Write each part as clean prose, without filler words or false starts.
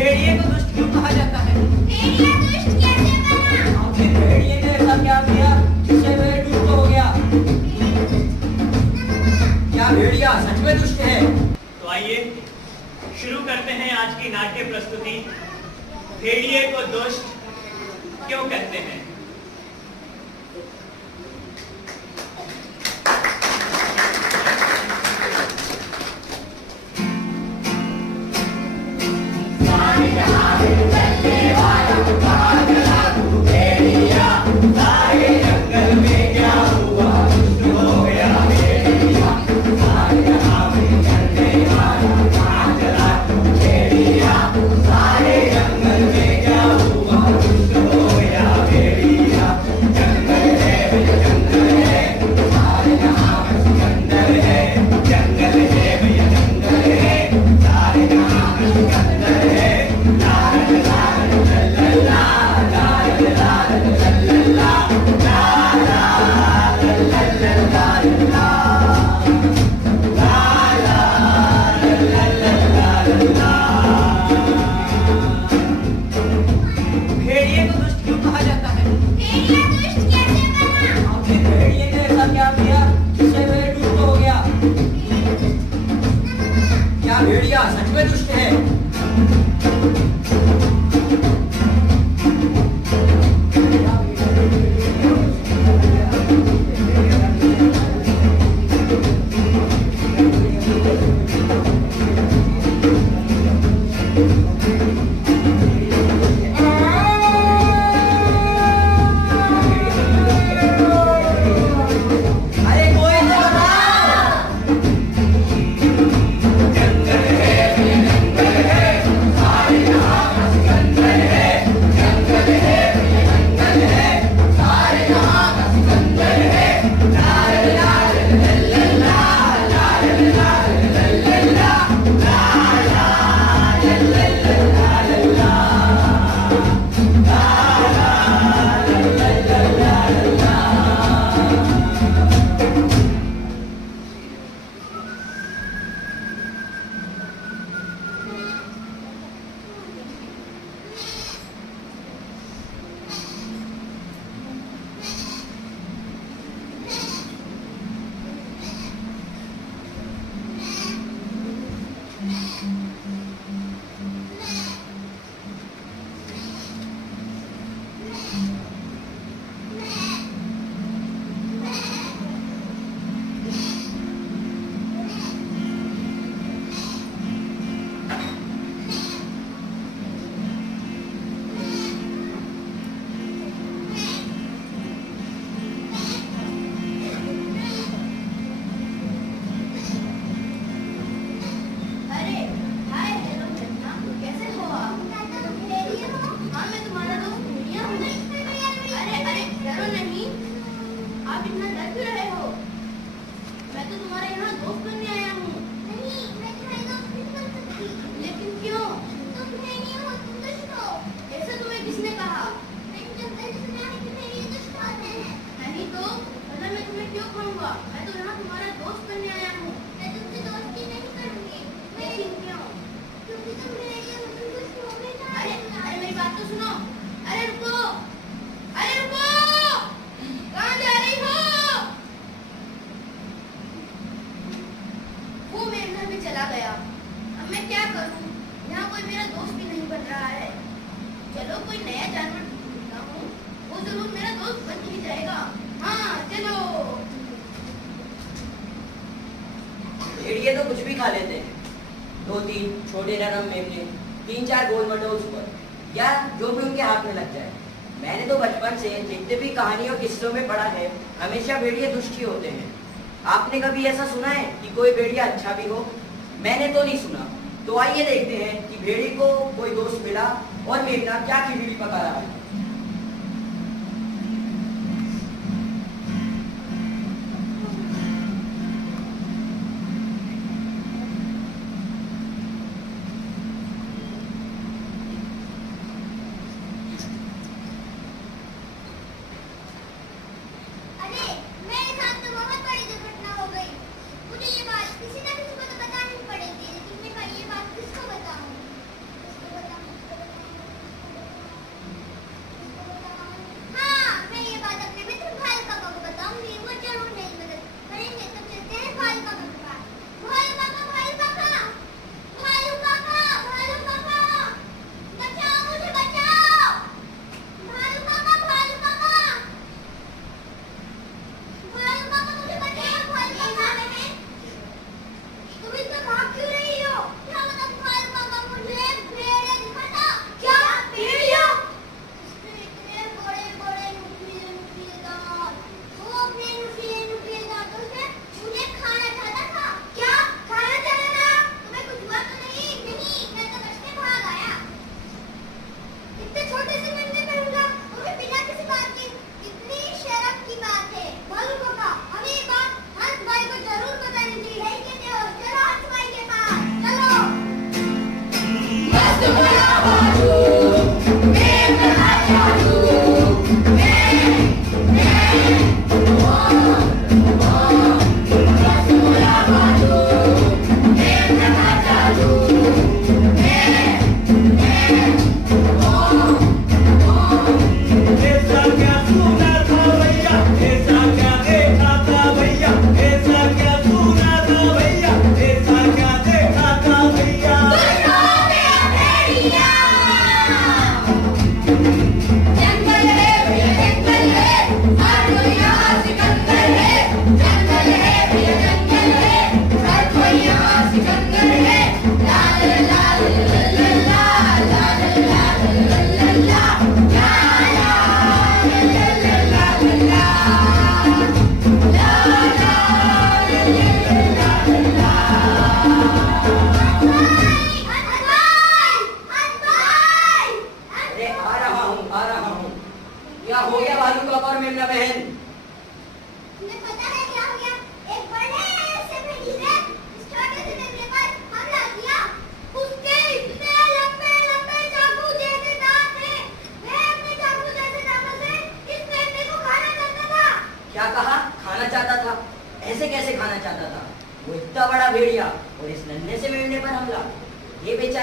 भेड़िए को दुष्ट क्यों कहा जाता है? भेड़िया दुष्ट कैसे बना? आखिर भेड़िए ने ऐसा क्या किया जिससे वह दुष्ट हो गया? क्या भेड़िया सच में दुष्ट है? तो आइए शुरू करते हैं आज की नाट्य प्रस्तुति। भेड़िए को दुष्ट क्यों कहते हैं? भेड़िया सच में दुष्ट है? भेड़िए तो कुछ भी खा लेते हैं, 2-3 छोटे नरम मेवले, 3-4 गोल मटोल सुअर, या जो भी उनके हाथ में लग जाए। मैंने तो बचपन से जितने भी कहानियों किस्सों में पढ़ा है, हमेशा भेड़िए दुष्ट ही होते हैं। आपने कभी ऐसा सुना है कि कोई भेड़िया अच्छा भी हो? मैंने तो नहीं सुना। तो आइए देखते हैं कि भेड़िए को कोई दोस्त मिला और मेमना क्या खिचड़ी पका रहा है।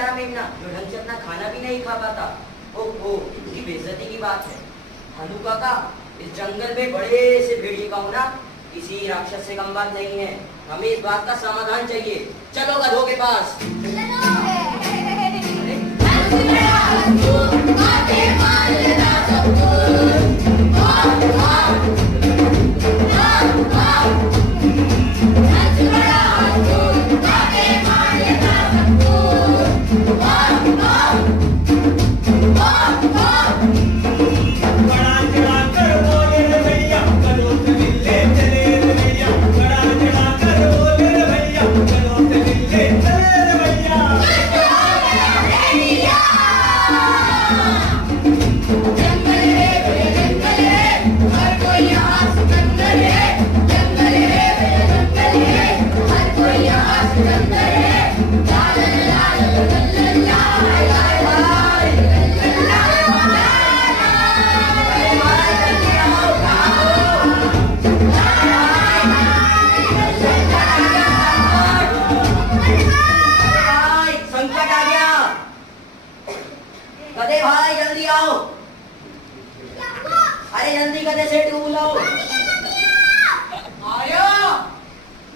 बेचारा मेमना जो ढंग से अपना खाना भी नहीं खा पाता। ओहो, इतनी बेइज्जती की बात है। भालू काका, इस जंगल में बड़े से भेड़िए का होना किसी राक्षस से कम बात नहीं है। हमें इस बात का समाधान चाहिए। चलो गधों के पास। गधे भाई जल्दी आओ। अरे जल्दी गधे से टूब लाओ। आया।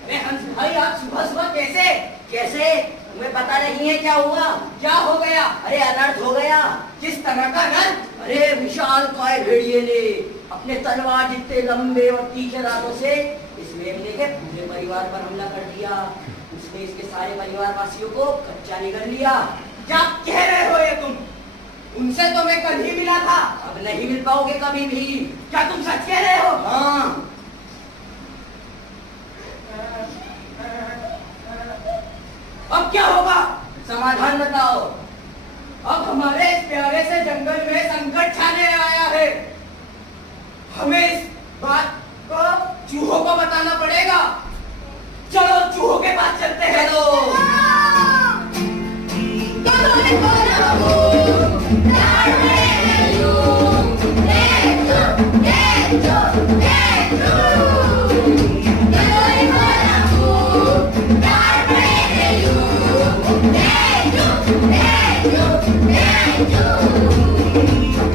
अरे हंस भाई, आप सुबह सुबह कैसे? कैसे? तुम्हें पता नहीं है क्या हुआ? क्या हो गया? अरे अनर्थ हो गया। किस तरह का अनर्थ? अरे विशाल काय भेड़िए ने अपने तलवार जितने लंबे और तीखे दांतों से इस मेमने के पूरे परिवार पर हमला कर दिया। उसने इसके सारे परिवार वासियों को कच्चा निगल लिया। क्या कह रहे हो ये तुम? उनसे तो मैं कल ही मिला था। अब नहीं मिल पाओगे कभी भी। क्या तुम सच कह रहे हो? हाँ। अब क्या होगा? समाधान बताओ। अब हमारे इस प्यारे से जंगल में संकट छाने आया है। हमें इस बात को चूहों को बताना पड़ेगा। चलो चूहों के पास चलते हैं। चलो।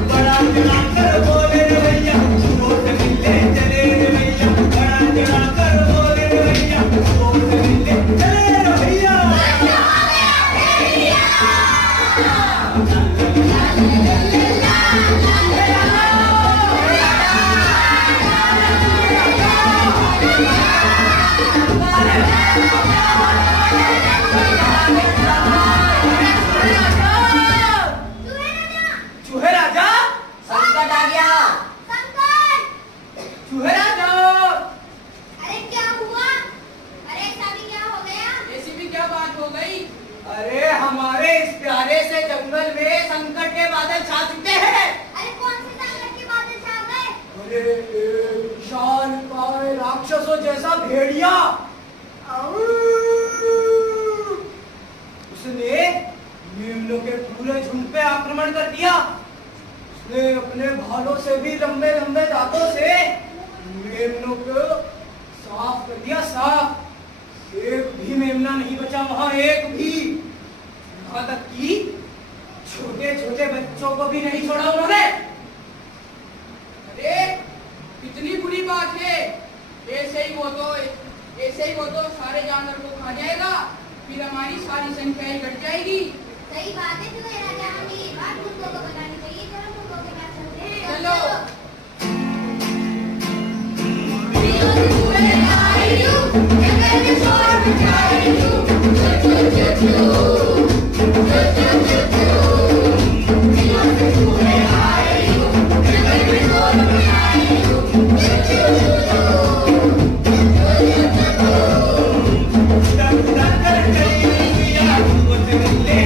बड़ा चढ़ा कर बोले रे भैया, चूहों से मिलने चले रे भैया। बड़ा चढ़ा कर बोले रे भैया, चूहों से मिलने चले रे भैया। चूहे राजा, संकट आ गया। चूहे राजा। अरे क्या हुआ? अरे ऐसा भी क्या हो गया? ऐसी भी क्या बात हो गई? अरे हमारे इस प्यारे से जंगल में संकट के बादल छा चुके हैं। अरे कौन से संकट के बादल छा गए? अरे विशाल काय राक्षसों जैसा भेड़िया उसने मेमनों के पूरे झुंड पे आक्रमण कर दिया। उसने अपने भालों से भी लंबे लंबे दांतों से मेमनों को साफ कर दिया। साफ। एक भी मेमना नहीं बचा वहां, एक भी। यहाँ तक कि छोटे छोटे बच्चों को भी नहीं छोड़ा उन्होंने। अरे कितनी बुरी बात है। ऐसे ही वो तो सारे जानवर को खा जाएगा, फिर हमारी सारी संख्या ही घट जाएगी। सही बात है चूहे राजा, हमें ये बात मुर्गों को बतानी चाहिए। चलो मुर्गों के पास चलते हैं। चलो। उड़ा कर चली भैया, चूहों से मिलने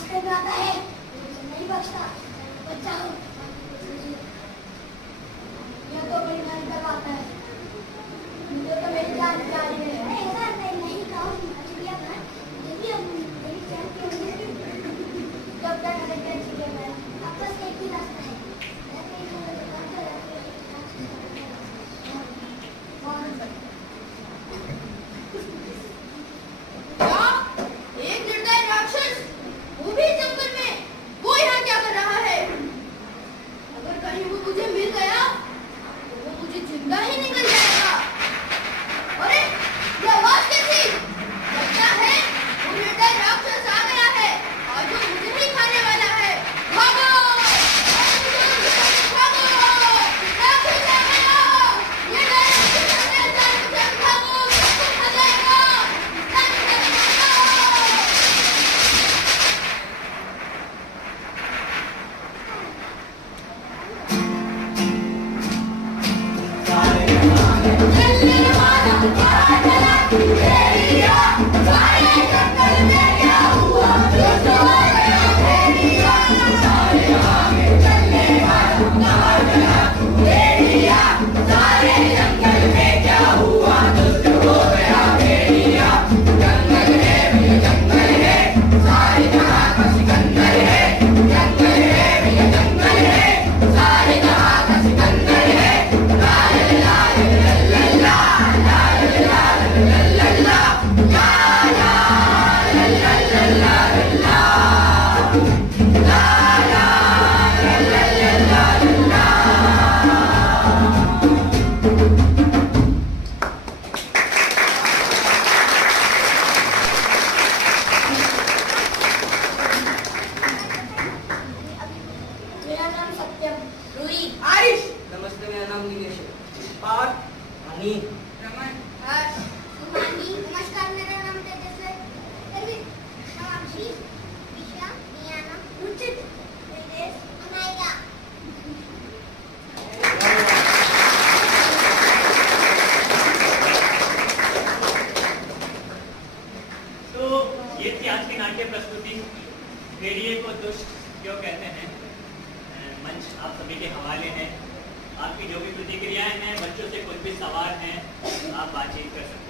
रास्ते में आता है मुझे नहीं बचता। बचाओ। यह तो बड़ी भयंकर बात है। मुझे तो मेरी जान जा रही है। अरे ऐसा नहीं कहो। चिड़िया घर देखिए मेरी जान क्यों नहीं। जब तक कलेक्टर चिड़िया घर अब बस एक ही रास्ता है। क्या? एक निर्दयी राक्षस, वो भी जंगल में, वो यहाँ क्या कर रहा है? अगर कहीं वो मुझे मिल गया तो वो मुझे जिंदा ही निकल जाएगा। अरे ये आवाज कैसी? लगता है वो निर्दयी राक्षस आ गया है और जो मुझे ही खाने वाला है। भागो! भागो! राक्षस आ गया! ये राक्षस आ गया! भागो! उसको खा जाएगा! मेरा नाम सत्यम। रुई, आयुष, नमस्ते, मेरा नाम नीलेश है। पाठ हनी। रमन, हर्ष, सुमानी। नमस्कार, मेरा नाम तेजस है। साक्षी, विशा, नियाना, रुचित, तेजस, अनाया। तो ये थी आज की नाट्य प्रस्तुति। भेड़िए को दुष्ट क्यों कहते हैं। मंच आप सभी के हवाले है। आपकी जो भी प्रतिक्रियाएं हैं, बच्चों से कुछ भी सवाल हैं, आप बातचीत कर सकते हैं।